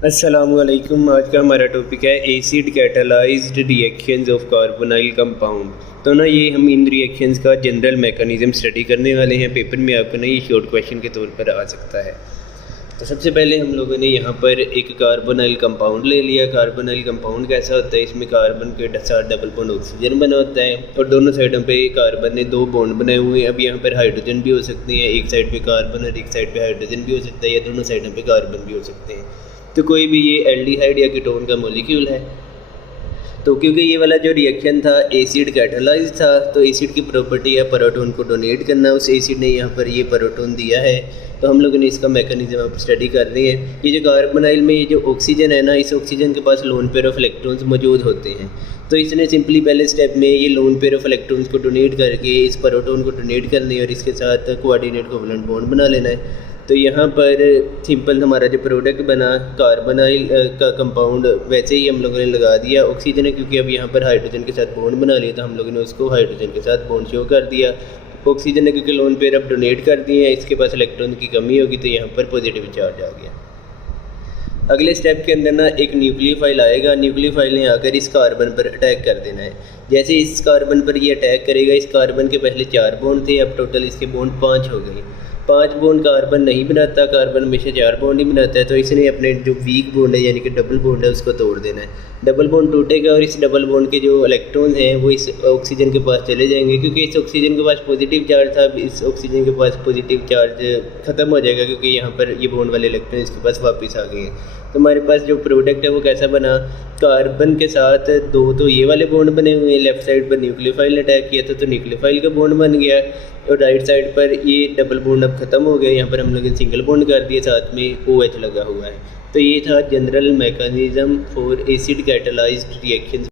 अस्सलामुअलैकुम। आज का हमारा टॉपिक है acid catalysed reactions of carbonyl compound. तो ना ये हम इन रिएक्शंस का जनरल मैकेनिज्म स्टडी करने वाले हैं। पेपर में आपको ना ये शॉर्ट क्वेश्चन के तौर पर आ सकता है। तो सबसे पहले हम लोगों ने यहाँ पर एक कार्बोनाइल कंपाउंड ले लिया। कार्बोनाइल कंपाउंड कैसा होता है, इसमें कार्बन के साथ डबल बॉन्ड ऑक्सीजन बना होता है और दोनों साइडों पे कार्बन ने दो बॉन्ड बनाए हुए हैं। अब यहाँ पर हाइड्रोजन भी हो सकते हैं, एक साइड पे कार्बन और एक साइड पे हाइड्रोजन भी हो सकता है, या दोनों साइडों पे कार्बन भी हो सकते हैं। तो कोई भी ये एल्डिहाइड या कीटोन का मॉलिक्यूल है। तो क्योंकि ये वाला जो रिएक्शन था एसिड कैटालाइज था, तो एसिड की प्रॉपर्टी है प्रोटॉन को डोनेट करना। उस एसिड ने यहाँ पर ये प्रोटॉन दिया है, तो हम लोगों ने इसका मैकेनिज्म आप स्टडी कर रहे हैं। ये जो कार्बोनाइल में ये जो ऑक्सीजन है ना, इस ऑक्सीजन के पास लोन पेयर ऑफ इलेक्ट्रॉन्स मौजूद होते हैं। तो इसने सिंपली पहले स्टेप में ये लोन पेयर ऑफ इलेक्ट्रॉन्स को डोनेट करके इस प्रोटॉन को डोनेट करने और इसके साथ कोऑर्डिनेट कोवलेंट बॉन्ड बना लेना है। तो यहाँ पर सिंपल हमारा जो प्रोडक्ट बना कार्बोनाइल का कंपाउंड वैसे ही हम लोगों ने लगा दिया। ऑक्सीजन है क्योंकि अब यहाँ पर हाइड्रोजन के साथ बॉन्ड बना लिया, तो हम लोगों ने उसको हाइड्रोजन के साथ बॉन्ड शो कर दिया। ऑक्सीजन है क्योंकि लोन पेयर अब डोनेट कर दिए हैं, इसके पास इलेक्ट्रॉन की कमी होगी, तो यहाँ पर पॉजिटिव चार्ज आ गया। अगले स्टेप के अंदर ना एक न्यूक्लियोफाइल आएगा। न्यूक्लियोफाइल ने आकर इस कार्बन पर अटैक कर देना है। जैसे इस कार्बन पर ये अटैक करेगा, इस कार्बन के पहले 4 बॉन्ड थे, अब टोटल इसके बॉन्ड 5 हो गए। 5 बॉन्ड कार्बन नहीं बनाता, कार्बन हमेशा 4 बॉन्ड ही बनाता है। तो इसने अपने जो वीक बॉन्ड है यानी कि डबल बॉन्ड है उसको तोड़ देना है। डबल बॉन्ड टूटेगा और इस डबल बॉन्ड के जो इलेक्ट्रॉन हैं वो इस ऑक्सीजन के पास चले जाएंगे, क्योंकि इस ऑक्सीजन के पास पॉजिटिव चार्ज था। अब इस ऑक्सीजन के पास पॉजिटिव चार्ज ख़त्म हो जाएगा, क्योंकि यहाँ पर ये बॉन्ड वाले इलेक्ट्रॉन इसके पास वापस आ गए हैं। तो हमारे पास जो प्रोडक्ट है वो कैसा बना, कार्बन के साथ 2 तो ये वाले बॉन्ड बने हुए हैं। लेफ्ट साइड पर न्यूक्लियोफाइल ने अटैक किया था, तो न्यूक्लियोफाइल का बॉन्ड बन गया, और राइट साइड पर ये डबल बॉन्ड अब ख़त्म हो गया। यहाँ पर हम लोग सिंगल बॉन्ड कर दिए, साथ में OH लगा हुआ है। तो ये था general mechanism for acid catalysed reactions.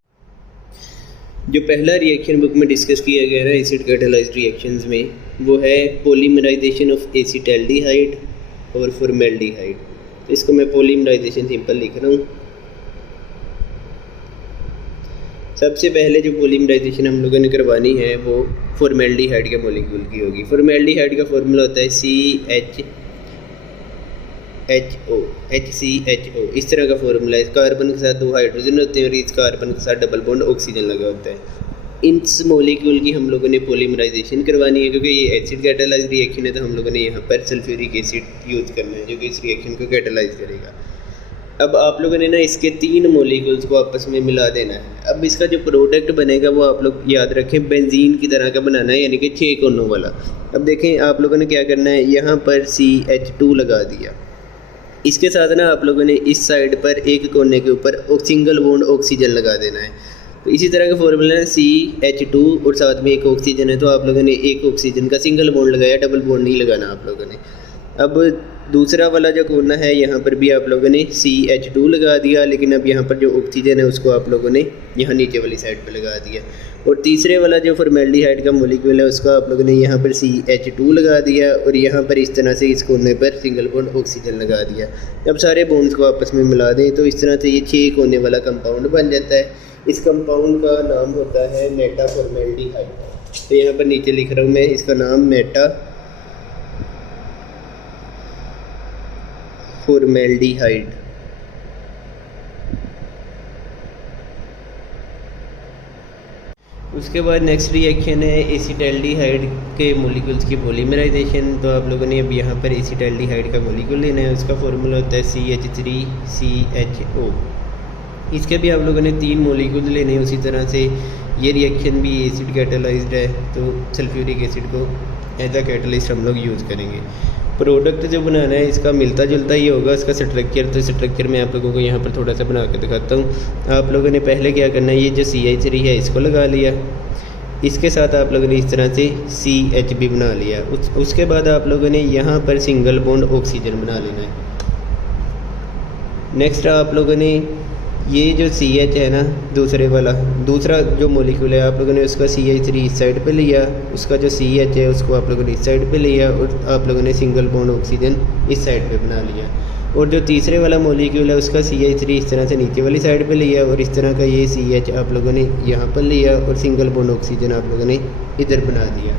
जो पहला रिएक्शन बुक में डिस्कस किया गया है एसिड कैटालाइज्ड रिएक्शंस में, वो है पॉलीमराइजेशन ऑफ एसिटाल्डिहाइड और फॉर्मेल्डिहाइड। तो इसको मैं पॉलीमराइजेशन सिंपल लिख रहा हूँ। सबसे पहले जो पॉलीमराइजेशन हम लोगों ने करवानी है वो फॉर्मेल्डिहाइड के मॉलिक्यूल की होगी। फॉर्मेल्डिहाइड का फॉर्मूला होता है HCHO। इस तरह का फॉर्मूला है। इस कार्बन के साथ 2 हाइड्रोजन होते हैं और इस कार्बन के साथ डबल बॉन्ड ऑक्सीजन लगा होता है। इस मॉलिक्यूल की हम लोगों ने पॉलीमराइजेशन करवानी है, क्योंकि ये एसिड कैटालाइज्ड रिएक्शन है। तो हम लोगों ने यहाँ पर सल्फ्यूरिक एसिड यूज़ करना है, जो कि इस रिएक्शन को कैटालाइज करेगा। अब आप लोगों ने ना इसके 3 मॉलिक्यूल्स को आपस में मिला देना है। अब इसका जो प्रोडक्ट बनेगा वो आप लोग याद रखें बेंजीन की तरह का बनाना है, यानी कि 6 कोनों वाला। अब देखें आप लोगों ने क्या करना है, यहाँ पर CH2 लगा दिया। इसके साथ ना आप लोगों ने इस साइड पर एक कोने के ऊपर सिंगल बॉन्ड ऑक्सीजन लगा देना है। तो इसी तरह का फॉर्मूला है CH2 और साथ में एक ऑक्सीजन है, तो आप लोगों ने एक ऑक्सीजन का सिंगल बॉन्ड लगाया, डबल बॉन्ड नहीं लगाना आप लोगों ने। अब दूसरा वाला जो कोना है यहाँ पर भी आप लोगों ने CH2 लगा दिया, लेकिन अब यहाँ पर जो ऑक्सीजन है उसको आप लोगों ने यहाँ नीचे वाली साइड पर लगा दिया। और तीसरे वाला जो फॉर्मेल्डिहाइड का मॉलिक्यूल है उसका आप लोगों ने यहाँ पर CH2 लगा दिया और यहाँ पर इस तरह से इस कोने पर सिंगल बॉन्ड ऑक्सीजन लगा दिया। अब सारे बॉन्ड्स को आपस में मिला दें, तो इस तरह से ये 6 कोने वाला कंपाउंड बन जाता है। इस कंपाउंड का नाम होता है मेटा फॉर्मेल्डिहाइड। तो यहाँ पर नीचे लिख रहा हूँ मैं, इसका नाम मेटा फॉर्मेल्डिहाइड। उसके बाद नेक्स्ट रिएक्शन है एसिटाल्डिहाइड के मॉलिक्यूल्स की पॉलीमराइजेशन। तो आप लोगों ने अब यहाँ पर एसिटाल्डिहाइड का मॉलिक्यूल लेना है, उसका फॉर्मूला होता है CH3CHO। इसके भी आप लोगों ने 3 मॉलिक्यूल लेने हैं। उसी तरह से ये रिएक्शन भी एसिड कैटालाइज्ड है, तो सल्फ्यूरिक एसिड को एज अ कैटलिस्ट हम लोग यूज़ करेंगे। प्रोडक्ट जो बनाना है इसका मिलता जुलता ही होगा इसका स्ट्रक्चर। तो स्ट्रक्चर मैं आप लोगों को यहाँ पर थोड़ा सा बना के दिखाता हूँ। आप लोगों ने पहले क्या करना है, ये जो CH3 है इसको लगा लिया, इसके साथ आप लोगों ने इस तरह से CH भी बना लिया। उसके बाद आप लोगों ने यहाँ पर सिंगल बॉन्ड ऑक्सीजन बना लेना है। नेक्स्ट आप लोगों ने ये जो CH है ना, दूसरा जो मॉलिक्यूल है, आप लोगों ने उसका CH3 इस साइड पे लिया, उसका जो CH है उसको आप लोगों ने इस साइड पे लिया और आप लोगों ने सिंगल बॉन्ड ऑक्सीजन इस साइड पे बना लिया। और जो तीसरे वाला मॉलिक्यूल है उसका CH3 इस तरह से नीचे वाली साइड पे लिया और इस तरह का ये CH आप लोगों ने यहाँ पर लिया और सिंगल बॉन्ड ऑक्सीजन आप लोगों ने इधर बना दिया।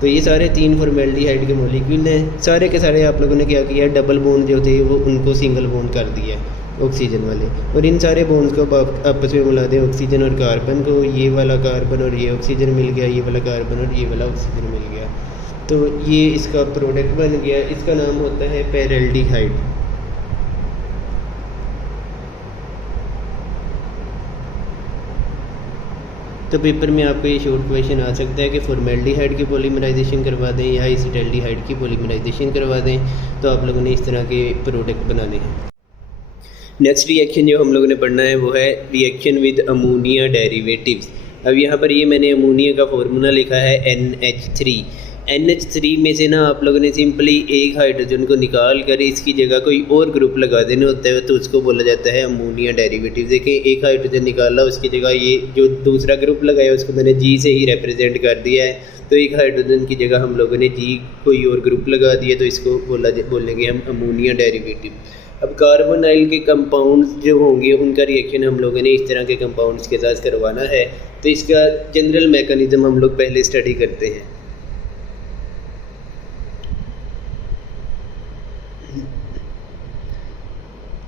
तो ये सारे 3 फॉर्मेल्डिहाइड के मॉलिक्यूल हैं। सारे के सारे आप लोगों ने क्या किया, डबल बॉन्ड जो थे वो उनको सिंगल बॉन्ड कर दिया। ऑक्सीजन वाले, और इन सारे बॉन्ड्स को आप आपस में मिला दें ऑक्सीजन और कार्बन को, ये वाला कार्बन और ये ऑक्सीजन मिल गया, ये वाला कार्बन और ये वाला ऑक्सीजन मिल गया, तो ये इसका प्रोडक्ट बन गया। इसका नाम होता है पैरेल्डिहाइड। तो पेपर में आपको ये शॉर्ट क्वेश्चन आ सकता है कि फॉर्मेल्डिहाइड की पॉलीमराइजेशन करवा दें या एसिटाल्डिहाइड की पॉलीमराइजेशन करवा दें, तो आप लोगों ने इस तरह के प्रोडक्ट बनाने हैं। नेक्स्ट रिएक्शन जो हम लोगों ने पढ़ना है वो है रिएक्शन विद अमोनिया डेरिवेटिव्स। अब यहाँ पर ये मैंने अमोनिया का फार्मूला लिखा है NH3। NH3 में से ना आप लोगों ने सिंपली एक हाइड्रोजन को निकाल कर इसकी जगह कोई और ग्रुप लगा देना होता है, तो उसको बोला जाता है अमोनिया डेरिवेटिव। देखें, एक हाइड्रोजन निकाला, उसकी जगह ये जो दूसरा ग्रुप लगाया उसको मैंने G से ही रिप्रेजेंट कर दिया है, तो एक हाइड्रोजन की जगह हम लोगों ने G कोई और ग्रुप लगा दिया, तो इसको बोलेंगे हम अमोनिया डेरिवेटिव। अब कार्बोनाइल के कंपाउंड्स जो होंगे उनका रिएक्शन हम लोगों ने इस तरह के कंपाउंड्स के साथ करवाना है, तो इसका जनरल मैकेनिज्म हम लोग पहले स्टडी करते हैं।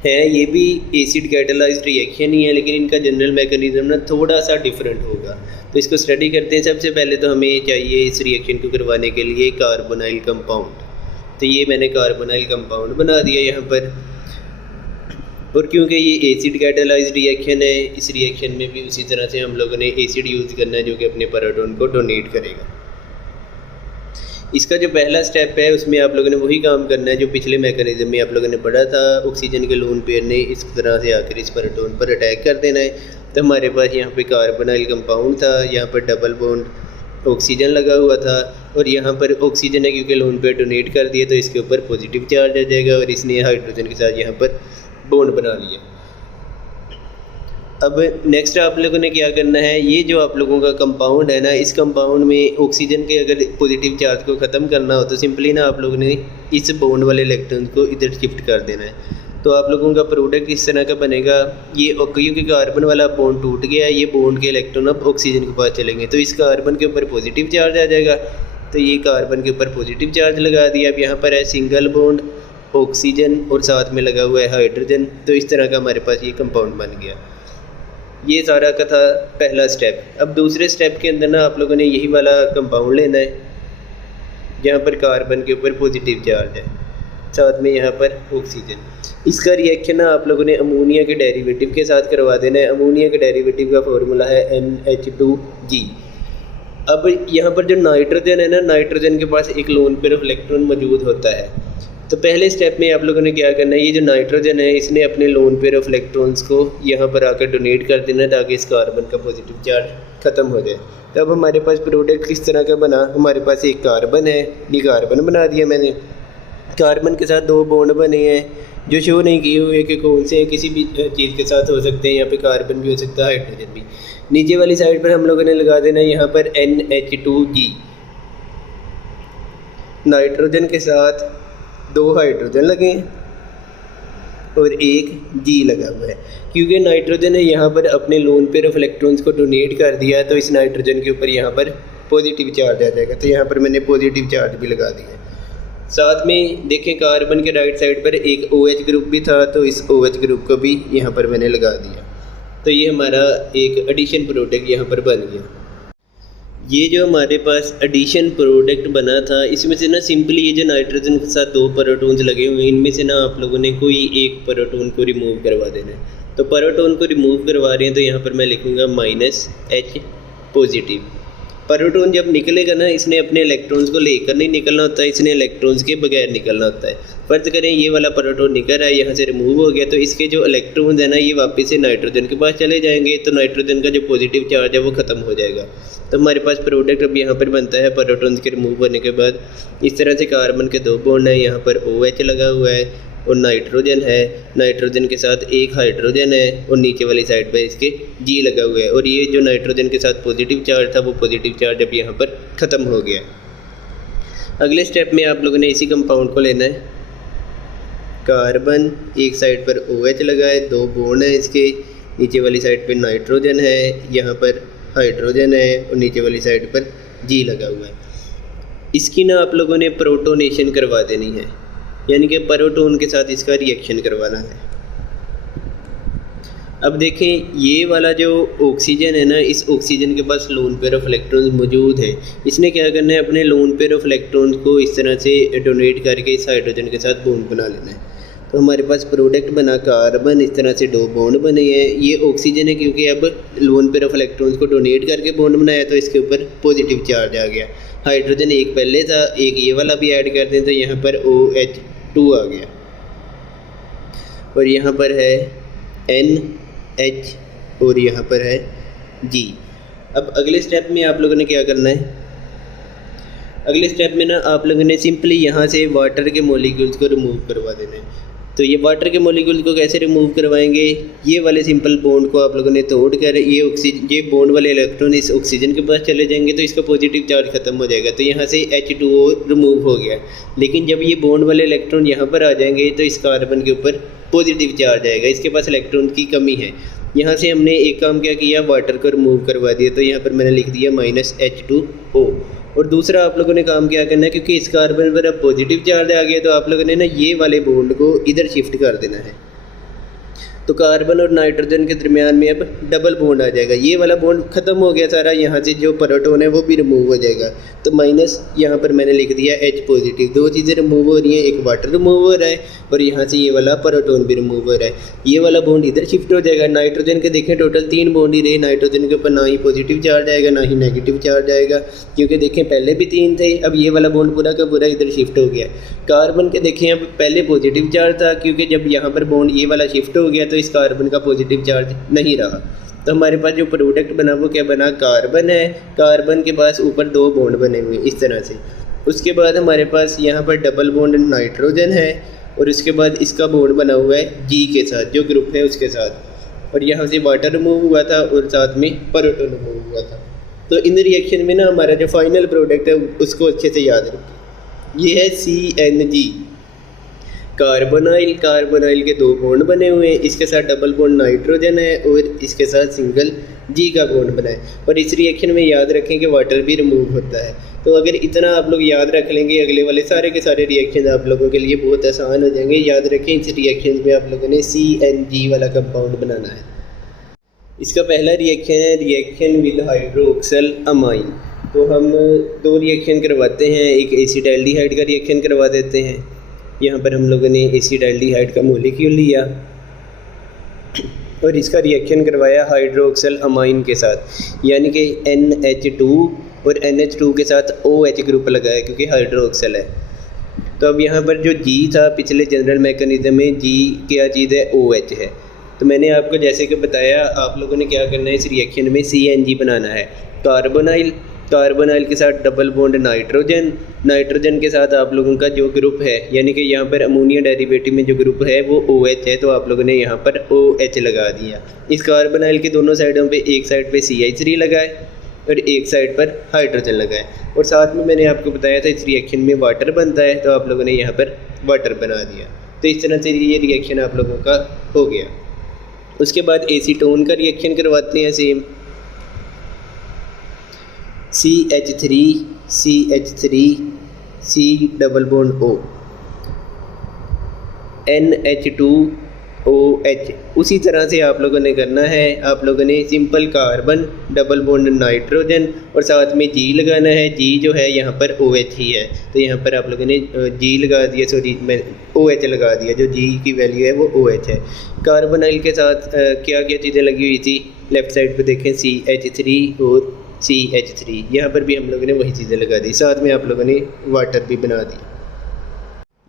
ये भी एसिड कैटालाइज्ड रिएक्शन ही है, लेकिन इनका जनरल मैकेनिज्म ना थोड़ा सा डिफरेंट होगा, तो इसको स्टडी करते हैं। सबसे पहले तो हमें चाहिए इस रिएक्शन को करवाने के लिए कार्बोनाइल कंपाउंड, तो ये मैंने कार्बोनाइल कंपाउंड बना दिया यहाँ पर। और क्योंकि ये एसिड कैटालाइज्ड रिएक्शन है, इस रिएक्शन में भी उसी तरह से हम लोगों ने एसिड यूज़ करना है जो कि अपने प्रोटॉन को डोनेट करेगा। इसका जो पहला स्टेप है उसमें आप लोगों ने वही काम करना है जो पिछले मैकेनिज्म में आप लोगों ने पढ़ा था। ऑक्सीजन के लोन पेयर ने इस तरह से आकर इस प्रोटॉन पर अटैक कर देना है, तो हमारे पास यहाँ पे कार्बोनाइल कंपाउंड था, यहाँ पर डबल बॉन्ड ऑक्सीजन लगा हुआ था, और यहाँ पर ऑक्सीजन है क्योंकि लोन पेयर डोनेट कर दिया तो इसके ऊपर पॉजिटिव चार्ज आ जाएगा, और इसने हाइड्रोजन के साथ यहाँ पर बॉन्ड बना लिया। अब नेक्स्ट आप लोगों ने क्या करना है, ये जो आप लोगों का कंपाउंड है ना, इस कंपाउंड में ऑक्सीजन के अगर पॉजिटिव चार्ज को ख़त्म करना हो तो सिंपली ना आप लोगों ने इस बॉन्ड वाले इलेक्ट्रॉन को इधर शिफ्ट कर देना है, तो आप लोगों का प्रोडक्ट इस तरह का बनेगा। ये क्योंकि कार्बन वाला बॉन्ड टूट गया है, ये बॉन्ड के इलेक्ट्रॉन अब ऑक्सीजन के पास चलेंगे, तो इस कार्बन के ऊपर पॉजिटिव चार्ज आ जाएगा, तो ये कार्बन के ऊपर पॉजिटिव चार्ज लगा दिया। अब यहाँ पर है सिंगल बॉन्ड ऑक्सीजन और साथ में लगा हुआ है हाइड्रोजन, तो इस तरह का हमारे पास ये कंपाउंड बन गया। ये सारा का था पहला स्टेप। अब दूसरे स्टेप के अंदर ना आप लोगों ने यही वाला कंपाउंड लेना है जहाँ पर कार्बन के ऊपर पॉजिटिव चार्ज है, साथ में यहाँ पर ऑक्सीजन। इसका रिएक्शन ना आप लोगों ने अमोनिया के डेरिवेटिव के साथ करवा देना है। अमोनिया के डेरिवेटिव का फॉर्मूला है NH2G। अब यहाँ पर जो नाइट्रोजन है ना, नाइट्रोजन के पास एक लोन पेयर ऑफ इलेक्ट्रॉन मौजूद होता है, तो पहले स्टेप में आप लोगों ने क्या करना है, ये जो नाइट्रोजन है इसने अपने लोन पेयर ऑफ इलेक्ट्रॉन्स को यहाँ पर आकर डोनेट कर देना है ताकि इस कार्बन का पॉजिटिव चार्ज ख़त्म हो जाए। तो अब हमारे पास प्रोडक्ट किस तरह का बना, हमारे पास एक कार्बन है, ये कार्बन बना दिया मैंने। कार्बन के साथ दो बॉन्ड बने हैं जो शो नहीं किए हुए कि कौन से किसी भी चीज़ के साथ हो सकते हैं, यहाँ पे कार्बन भी हो सकता है, हाइड्रोजन भी। नीचे वाली साइड पर हम लोगों ने लगा देना है यहाँ पर NH2G। नाइट्रोजन के साथ दो हाइड्रोजन लगे और एक G लगा हुआ है, क्योंकि नाइट्रोजन ने यहाँ पर अपने लोन पेयर ऑफ इलेक्ट्रॉन्स को डोनेट कर दिया, तो इस नाइट्रोजन के ऊपर यहाँ पर पॉजिटिव चार्ज आ जाएगा, तो यहाँ पर मैंने पॉजिटिव चार्ज भी लगा दिया। साथ में देखें कार्बन के राइट साइड पर एक OH ग्रुप भी था, तो इस OH ग्रुप को भी यहाँ पर मैंने लगा दिया, तो ये हमारा एक एडिशन प्रोडक्ट यहाँ पर बन गया। ये जो हमारे पास एडिशन प्रोडक्ट बना था, इसमें से ना सिंपली ये जो नाइट्रोजन के साथ दो प्रोटॉन्स लगे हुए हैं, इनमें से ना आप लोगों ने कोई एक प्रोटॉन को रिमूव करवा देना है। तो प्रोटॉन को रिमूव करवा रहे हैं तो यहाँ पर मैं लिखूँगा -H पॉजिटिव। प्रोटॉन जब निकलेगा ना, इसने अपने इलेक्ट्रॉन्स को लेकर नहीं निकलना होता है, इसने इलेक्ट्रॉन्स के बगैर निकलना होता है। फर्ज करें ये वाला प्रोटॉन निकल रहा है, यहाँ से रिमूव हो गया, तो इसके जो इलेक्ट्रॉन्स है ना ये वापस से नाइट्रोजन के पास चले जाएंगे, तो नाइट्रोजन का जो पॉजिटिव चार्ज है वो ख़त्म हो जाएगा। तो हमारे पास प्रोडक्ट अब यहाँ पर बनता है प्रोटॉन्स के रिमूव होने के बाद। इस तरह से कार्बन के दो बॉन्ड हैं, यहाँ पर OH लगा हुआ है और नाइट्रोजन है, नाइट्रोजन के साथ एक हाइड्रोजन है और नीचे वाली साइड पर इसके G लगा हुआ है, और ये जो नाइट्रोजन के साथ पॉजिटिव चार्ज था वो पॉजिटिव चार्ज अब यहाँ पर ख़त्म हो गया। अगले स्टेप में आप लोगों ने इसी कंपाउंड को लेना है। कार्बन एक साइड पर OH लगा है, दो बॉन्ड है इसके, नीचे वाली साइड पर नाइट्रोजन है, यहाँ पर हाइड्रोजन है और नीचे वाली साइड पर G लगा हुआ है। इसकी ना आप लोगों ने प्रोटोनेशन करवा देनी है, यानी कि प्रोटॉन के साथ इसका रिएक्शन करवाना है। अब देखें ये वाला जो ऑक्सीजन है ना, इस ऑक्सीजन के पास लोन पेयर ऑफ इलेक्ट्रॉन्स मौजूद है। इसने क्या करना है, अपने लोन पेयर ऑफ इलेक्ट्रॉन्स को इस तरह से डोनेट करके इस हाइड्रोजन के साथ बॉन्ड बना लेना है। तो हमारे पास प्रोडक्ट बना कार्बन, इस तरह से दो बॉन्ड बने हैं। ये ऑक्सीजन है क्योंकि अब लोन पेयर ऑफ इलेक्ट्रॉन्स को डोनेट करके बॉन्ड बनाया तो इसके ऊपर पॉजिटिव चार्ज आ गया। हाइड्रोजन एक पहले था, एक ये वाला भी ऐड कर दें तो यहाँ पर OH2 आ गया और यहाँ पर है NH और यहाँ पर है G। अब अगले स्टेप में आप लोगों ने क्या करना है, अगले स्टेप में ना आप लोगों ने सिंपली यहाँ से वाटर के मॉलिक्यूल्स को रिमूव करवा देना है। तो ये वाटर के मॉलिक्यूल को कैसे रिमूव करवाएंगे, ये वाले सिंपल बॉन्ड को आप लोगों ने तोड़ कर ये बॉन्ड वाले इलेक्ट्रॉन इस ऑक्सीजन के पास चले जाएंगे तो इसका पॉजिटिव चार्ज खत्म हो जाएगा। तो यहाँ से H2O रिमूव हो गया, लेकिन जब ये बॉन्ड वाले इलेक्ट्रॉन यहाँ पर आ जाएंगे तो इस कार्बन के ऊपर पॉजिटिव चार्ज आएगा, इसके पास इलेक्ट्रॉन की कमी है। यहाँ से हमने एक काम क्या किया, वाटर को रिमूव करवा दिया। तो यहाँ पर मैंने लिख दिया -H2O। और दूसरा आप लोगों ने काम क्या करना है, क्योंकि इस कार्बन पर अब पॉजिटिव चार्ज आ गया तो आप लोगों ने ना ये वाले बॉन्ड को इधर शिफ्ट कर देना है। तो कार्बन और नाइट्रोजन के दरमियान में अब डबल बॉन्ड आ जाएगा। ये वाला बॉन्ड खत्म हो गया सारा, यहाँ से जो प्रोटॉन है वो भी रिमूव हो जाएगा। तो माइनस यहाँ पर मैंने लिख दिया H पॉजिटिव। दो चीज़ें रिमूव हो रही हैं, एक वाटर रिमूव हो रहा है और यहाँ से ये वाला प्रोटॉन भी रिमूव हो रहा है। ये वाला बॉन्ड इधर शिफ्ट हो जाएगा। नाइट्रोजन के देखें टोटल 3 बॉन्ड ही रहे, नाइट्रोजन के ऊपर ना ही पॉजिटिव चार्ज आएगा ना ही नेगेटिव चार्ज आएगा, क्योंकि देखें पहले भी 3 थे। अब ये वाला बॉन्ड पूरा का पूरा इधर शिफ्ट हो गया। कार्बन के देखें अब पहले पॉजिटिव चार्ज था, क्योंकि जब यहाँ पर बॉन्ड ये वाला शिफ्ट हो गया तो इस कार्बन का पॉजिटिव चार्ज नहीं रहा। तो हमारे पास जो प्रोडक्ट बना वो क्या बना, कार्बन है। कार्बन के पास ऊपर 2 बॉन्ड बने हुए इस तरह से। उसके बाद हमारे पास यहाँ पर डबल बॉन्ड नाइट्रोजन है और उसके बाद इसका बॉन्ड बना हुआ है G के साथ, जो ग्रुप है उसके साथ। और यहाँ से वाटर रिमूव हुआ था और साथ में प्रोटॉन रिमूव हुआ था। तो इन रिएक्शन में ना हमारा जो फाइनल प्रोडक्ट है उसको अच्छे से याद रखें। ये है CNG, कार्बोनाइल। कार्बोनाइल के 2 बॉन्ड बने हुए हैं, इसके साथ डबल बॉन्ड नाइट्रोजन है और इसके साथ सिंगल G का बॉन्ड बना है। और इस रिएक्शन में याद रखें कि वाटर भी रिमूव होता है। तो अगर इतना आप लोग याद रख लेंगे, अगले वाले सारे के सारे रिएक्शन आप लोगों के लिए बहुत आसान हो जाएंगे। याद रखें इस रिएक्शन में आप लोगों ने CNG वाला कंपाउंड बनाना है। इसका पहला रिएक्शन है रिएक्शन विद हाइड्रोक्सिल अमाइन। तो हम 2 रिएक्शन करवाते हैं, एक एसिटाल्डिहाइड का रिएक्शन करवा देते हैं। यहाँ पर हम लोगों ने एसिटाल्डिहाइड का मॉलिक्यूल लिया और इसका रिएक्शन करवाया हाइड्रोक्सिल अमाइन के साथ, यानी कि NH2 और NH2 के साथ OH ग्रुप लगाया क्योंकि हाइड्रोक्सिल है। तो अब यहाँ पर जो G था पिछले जनरल मैकेनिज्म में, G क्या चीज़ है, OH है। तो मैंने आपको जैसे कि बताया, आप लोगों ने क्या करना है, इस रिएक्शन में CNG बनाना है। कार्बोनाइल, कार्बोनाइल के साथ डबल बॉन्ड नाइट्रोजन, नाइट्रोजन के साथ आप लोगों का जो ग्रुप है, यानी कि यहाँ पर अमोनिया डेरिवेटिव में जो ग्रुप है वो OH है, तो आप लोगों ने यहाँ पर OH लगा दिया। इस कार्बोनाइल की दोनों साइडों पे, एक साइड पे CH3 लगाए और एक साइड पर हाइड्रोजन लगाए। और साथ में मैंने आपको बताया था इस रिएक्शन में वाटर बनता है, तो आप लोगों ने यहाँ पर वाटर बना दिया। तो इस तरह से ये रिएक्शन आप लोगों का हो गया। उसके बाद एसीटोन का रिएक्शन करवाते हैं same, CH3 CH3 C double bond O, NH2OH। उसी तरह से आप लोगों ने करना है। आप लोगों ने simple carbon, double bond nitrogen और साथ में G लगाना है। G जो है यहाँ पर OH ही है, तो यहाँ पर आप लोगों ने G लगा दिया, सॉरी मैं OH लगा दिया। जो G की वैल्यू है वो OH है। कार्बोनाइल के साथ क्या क्या चीज़ें लगी हुई थी, लेफ़्ट साइड पर देखें CH3 और CH3, यहाँ पर भी हम लोगों ने वही चीज़ें लगा दी। साथ में आप लोगों ने वाटर भी बना दी।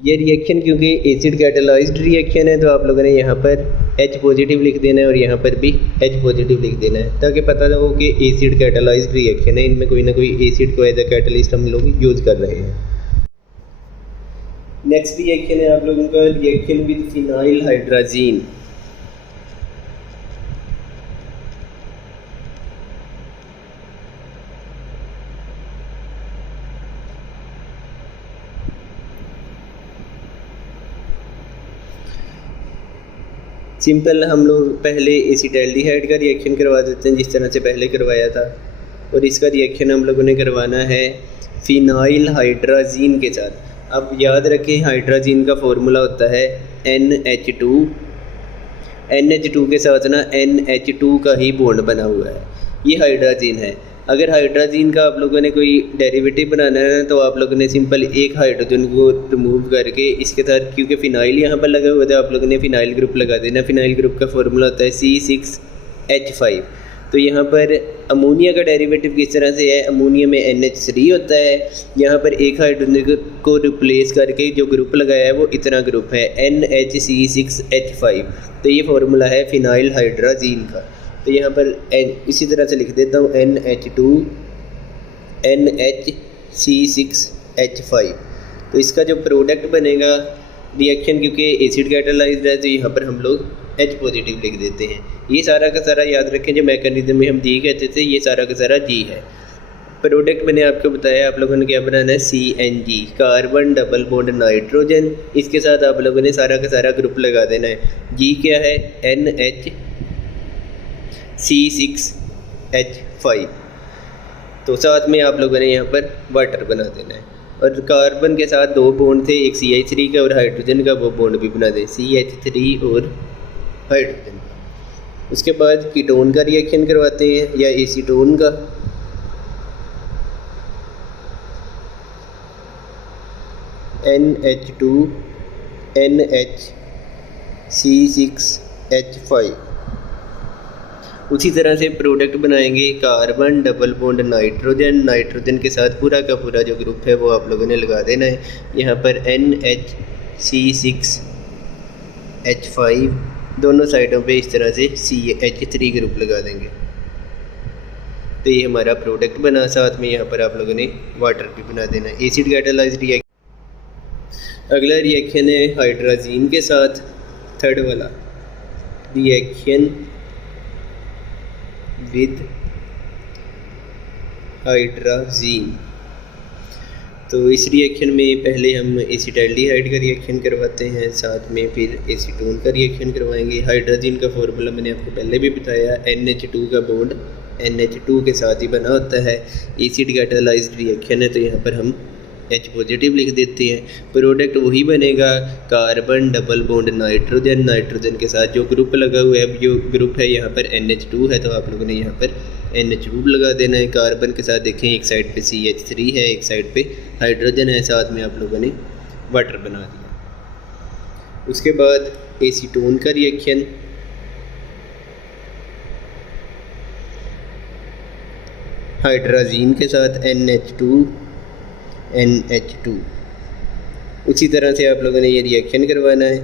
ये रिएक्शन क्योंकि एसिड कैटालाइज्ड रिएक्शन है, तो आप लोगों ने यहाँ पर H पॉजिटिव लिख देना है और यहाँ पर भी H पॉजिटिव लिख देना है, ताकि पता हो कि एसिड कैटालाइज्ड रिएक्शन है, इनमें कोई ना कोई एसिड को एज अ कैटलिस्ट हम लोग यूज़ कर रहे हैं। नेक्स्ट रिएक्शन है आप लोगों का reaction with phenyl hydrazine. Simple हम लोग पहले एसिटाल्डिहाइड का रिएक्शन करवा देते हैं जिस तरह से पहले करवाया था, और इसका रिएक्शन हम लोगों ने करवाना है फिनाइल हाइड्राजीन के साथ। अब याद रखें हाइड्राजीन का फॉर्मूला होता है NH2 NH2 के साथ ना NH2 का ही बॉन्ड बना हुआ है, ये हाइड्राजीन है। अगर हाइड्राजीन का आप लोगों ने कोई डेरिवेटिव बनाना है तो आप लोगों ने सिंपल एक हाइड्रोजन को रिमूव करके इसके साथ, क्योंकि फिनाइल यहाँ पर लगा हुआ था, आप लोगों ने फिनाइल ग्रुप लगा देना। फिनाइल ग्रुप का फॉर्मूला होता है C6H5। तो यहाँ पर अमोनिया का डेरिवेटिव किस तरह से है, अमोनिया में NH3 होता है, यहाँ पर एक हाइड्रोजन को रिप्लेस करके जो ग्रुप लगाया है वो इतना ग्रुप है NHC6H5। तो ये फार्मूला है फिनाइल हाइड्राजीन का। तो यहाँ पर इसी तरह से लिख देता हूँ NH2 NHC6H5। तो इसका जो प्रोडक्ट बनेगा रिएक्शन, क्योंकि एसिड कैटालाइज्ड है तो यहाँ पर हम लोग H पॉजिटिव लिख देते हैं। ये सारा का सारा याद रखें, जो मैकेनिज्म में हम G कहते थे ये सारा का सारा G है। प्रोडक्ट मैंने आपको बताया, आप लोगों ने क्या बनाना है CNG, carbon double bond nitrogen. इसके साथ आप लोगों ने सारा का सारा ग्रुप लगा देना है। G क्या है NHC6H5। तो साथ में आप लोगों ने यहाँ पर वाटर बना देना है। और कार्बन के साथ दो बॉन्ड थे, एक CH3 का और हाइड्रोजन का, वो बॉन्ड भी बना दें CH3 और हाइड्रोजन। उसके बाद कीटोन का रिएक्शन करवाते हैं या एसीटोन का। NH2 NHC6H5। उसी तरह से प्रोडक्ट बनाएंगे carbon double bond nitrogen. Nitrogen के साथ पूरा का पूरा जो ग्रुप है वो आप लोगों ने लगा देना है। यहाँ पर NHC6H5, दोनों साइडों पे इस तरह से CH3 ग्रुप लगा देंगे। तो ये हमारा प्रोडक्ट बना। साथ में यहाँ पर आप लोगों ने वाटर भी बना देना है। Acid catalysed reaction. अगला रिएक्शन है हाइड्राजीन के साथ, थर्ड वाला रिएक्शन विद हाइड्राजीन। तो इस रिएक्शन में पहले हम एसिटाल्डिहाइड का रिएक्शन करवाते हैं, साथ में फिर एसीटोन का रिएक्शन करवाएंगे। हाइड्राजीन का फॉर्मूला मैंने आपको पहले भी बताया, NH2 का बॉन्ड NH2 के साथ ही बना होता है। एसिड कैटालाइज्ड रिएक्शन है तो यहाँ पर हम H पॉजिटिव लिख देते हैं। प्रोडक्ट वही बनेगा carbon double bond nitrogen. Nitrogen के साथ जो ग्रुप लगा हुआ है, जो ग्रुप है यहाँ पर NH2 है तो आप लोगों ने यहाँ पर NH2 लगा देना है। कार्बन के साथ देखें एक साइड पे CH3 है, एक साइड पे हाइड्रोजन है, साथ में आप लोगों ने वाटर बना दिया। उसके बाद एसीटोन का रिएक्शन। हाइड्राजीन के साथ NH2 उसी तरह से आप लोगों ने ये रिएक्शन करवाना है।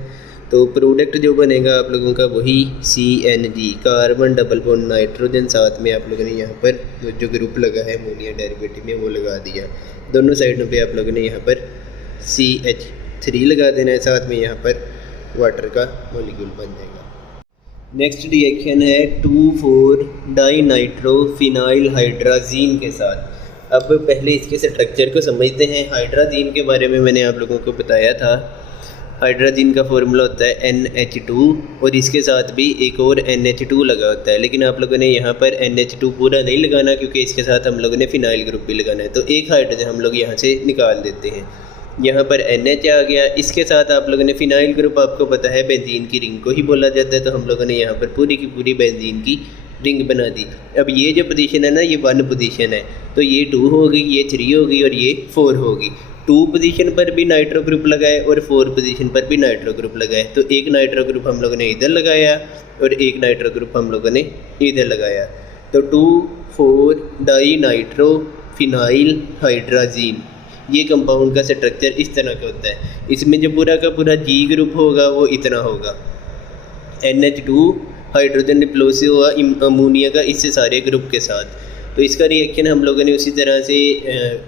तो प्रोडक्ट जो बनेगा आप लोगों का वही CNG, carbon double bond nitrogen. साथ में आप लोगों ने यहाँ पर जो ग्रुप लगा है अमोनिया डेरिवेटिव में वो लगा दिया। दोनों साइडों पे आप लोगों ने यहाँ पर CH3 लगा देना है, साथ में यहाँ पर वाटर का मॉलिक्यूल बन जाएगा। नेक्स्ट रिएक्शन है 2,4-डाइनाइट्रोफिनाइल हाइड्राजीन के साथ। अब पहले इसके स्ट्रक्चर को समझते हैं। हाइड्राजीन के बारे में मैंने आप लोगों को बताया था। हाइड्राजीन का फॉर्मूला होता है NH2 और इसके साथ भी एक और NH2 लगा होता है, लेकिन आप लोगों ने यहाँ पर NH2 पूरा नहीं लगाना क्योंकि इसके साथ हम लोगों ने फिनाइल ग्रुप भी लगाना है। तो एक हाइड्रोजन हम लोग यहाँ से निकाल देते हैं। यहाँ पर NH आ गया, इसके साथ आप लोगों ने फिनाइल ग्रुप, आपको पता है बेंजीन की रिंग को ही बोला जाता है, तो हम लोगों ने यहाँ पर पूरी की पूरी बेंजीन की रिंग बना दी। अब ये जो पोजीशन है ना, ये 1 पोजीशन है, तो ये 2 होगी, ये 3 होगी और ये 4 होगी। 2 पोजीशन पर भी नाइट्रो ग्रुप लगाए और 4 पोजीशन पर भी नाइट्रो ग्रुप लगाए। तो एक नाइट्रो ग्रुप हम लोगों ने इधर लगाया और एक नाइट्रो ग्रुप हम लोगों ने इधर लगाया। तो 2,4-डाइनाइट्रोफिनाइल हाइड्राजीन, ये कंपाउंड का स्ट्रक्चर इस तरह का होता है। इसमें जो पूरा का पूरा G ग्रुप होगा वो इतना होगा। NH2 हाइड्रोजन रिप्लेस हुआ अमोनिया का इससे सारे ग्रुप के साथ। तो इसका रिएक्शन हम लोगों ने उसी तरह से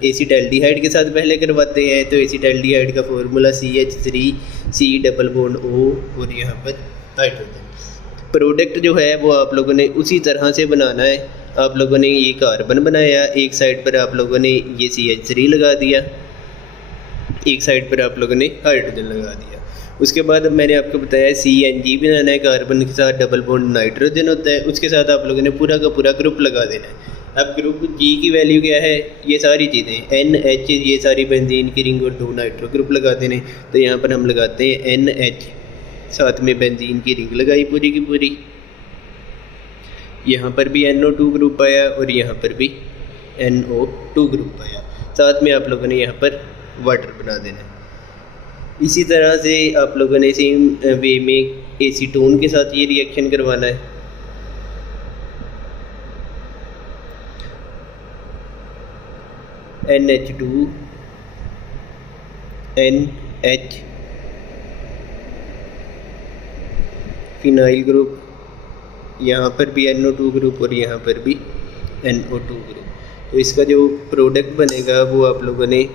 एसिटाल्डिहाइड के साथ पहले करवाते हैं। तो एसिटाल्डिहाइड का formula CH3C double bond O और यहाँ पर हाइड्रोजन। प्रोडक्ट जो है वो आप लोगों ने उसी तरह से बनाना है। आप लोगों ने ये कार्बन बनाया, एक साइड पर आप लोगों ने ये CH3 लगा दिया, एक साइड पर आप लोगों ने हाइड्रोजन लगा दिया। उसके बाद मैंने आपको बताया CNG बनाना है, कार्बन के साथ डबल बॉन्ड नाइट्रोजन होता है, उसके साथ आप लोगों ने पूरा का पूरा ग्रुप लगा देना है। अब ग्रुप G की वैल्यू क्या है, ये सारी चीज़ें NH, ये सारी बेंजीन की रिंग और 2 नाइट्रो ग्रुप लगा देने। तो यहाँ पर हम लगाते हैं NH साथ में बेंजीन की रिंग लगाई पूरी की पूरी। यहाँ पर भी NO2 ग्रुप आया और यहाँ पर भी NO2 ग्रुप आया। साथ में आप लोगों ने यहाँ पर वाटर बना देना है। इसी तरह से आप लोगों ने सेम वे में एसीटोन के साथ ये रिएक्शन करवाना है। NH2 NH फिनाइल ग्रुप, यहाँ पर भी NO2 ग्रुप और यहाँ पर भी NO2 ग्रुप। तो इसका जो प्रोडक्ट बनेगा वो आप लोगों ने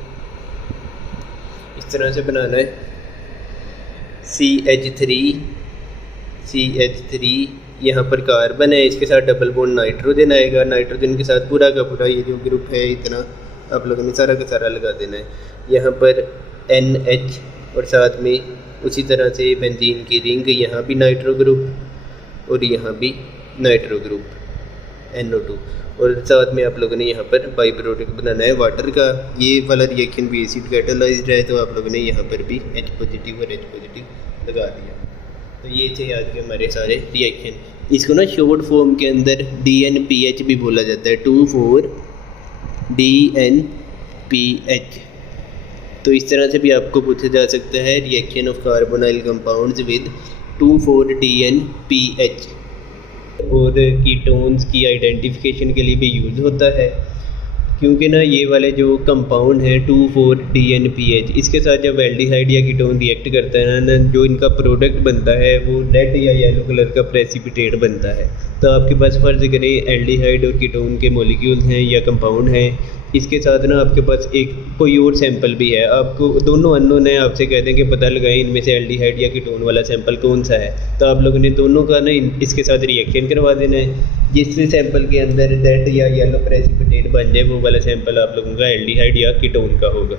इस तरह से बनाना है। CH3 यहाँ पर कार्बन है, इसके साथ डबल बॉन्ड नाइट्रोजन आएगा। नाइट्रोजन के साथ पूरा का पूरा ये जो ग्रुप है इतना आप लोगों ने सारा का सारा लगा देना है। यहाँ पर NH और साथ में उसी तरह से बेंजीन की रिंग, यहाँ भी नाइट्रो ग्रुप और यहाँ भी नाइट्रो ग्रुप NO2, और साथ में आप लोगों ने यहाँ पर बाई प्रोडक्ट बनाना है वाटर का। ये वाला रिएक्शन भी एसिड कैटालाइज्ड है, तो आप लोगों ने यहाँ पर भी H पॉजिटिव और H पॉजिटिव लगा दिया। तो ये थे आज के हमारे सारे रिएक्शन। इसको ना शॉर्ट फॉर्म के अंदर DNPH भी बोला जाता है, 2,4-DNPH। तो इस तरह से भी आपको पूछा जा सकता है reaction of carbonyl compounds with 2,4-DNPH। और कीटोन्स की आइडेंटिफिकेशन के लिए भी यूज़ होता है, क्योंकि ना ये वाले जो कंपाउंड हैं 2,4-DNPH, इसके साथ जब एल्डिहाइड या कीटोन रिएक्ट करता है ना, जो इनका प्रोडक्ट बनता है वो रेड या येलो कलर का प्रेसिपिटेट बनता है। तो आपके पास फ़र्ज़ करें एल्डिहाइड और कीटोन के मॉलिक्यूल्स हैं या कंपाउंड हैं, इसके साथ ना आपके पास एक कोई और सैंपल भी है, आपको दोनों अननोन है, आपसे कह दें कि पता लगाएं इनमें से एल्डिहाइड या कीटोन वाला सैंपल कौन सा है। तो आप लोगों ने दोनों का ना इसके साथ रिएक्शन करवा देना है। जिस सैंपल के अंदर रेड या येलो प्रेसिपिटेट बन जाए वो वाला सैंपल आप लोगों का एल्डिहाइड या कीटोन का होगा।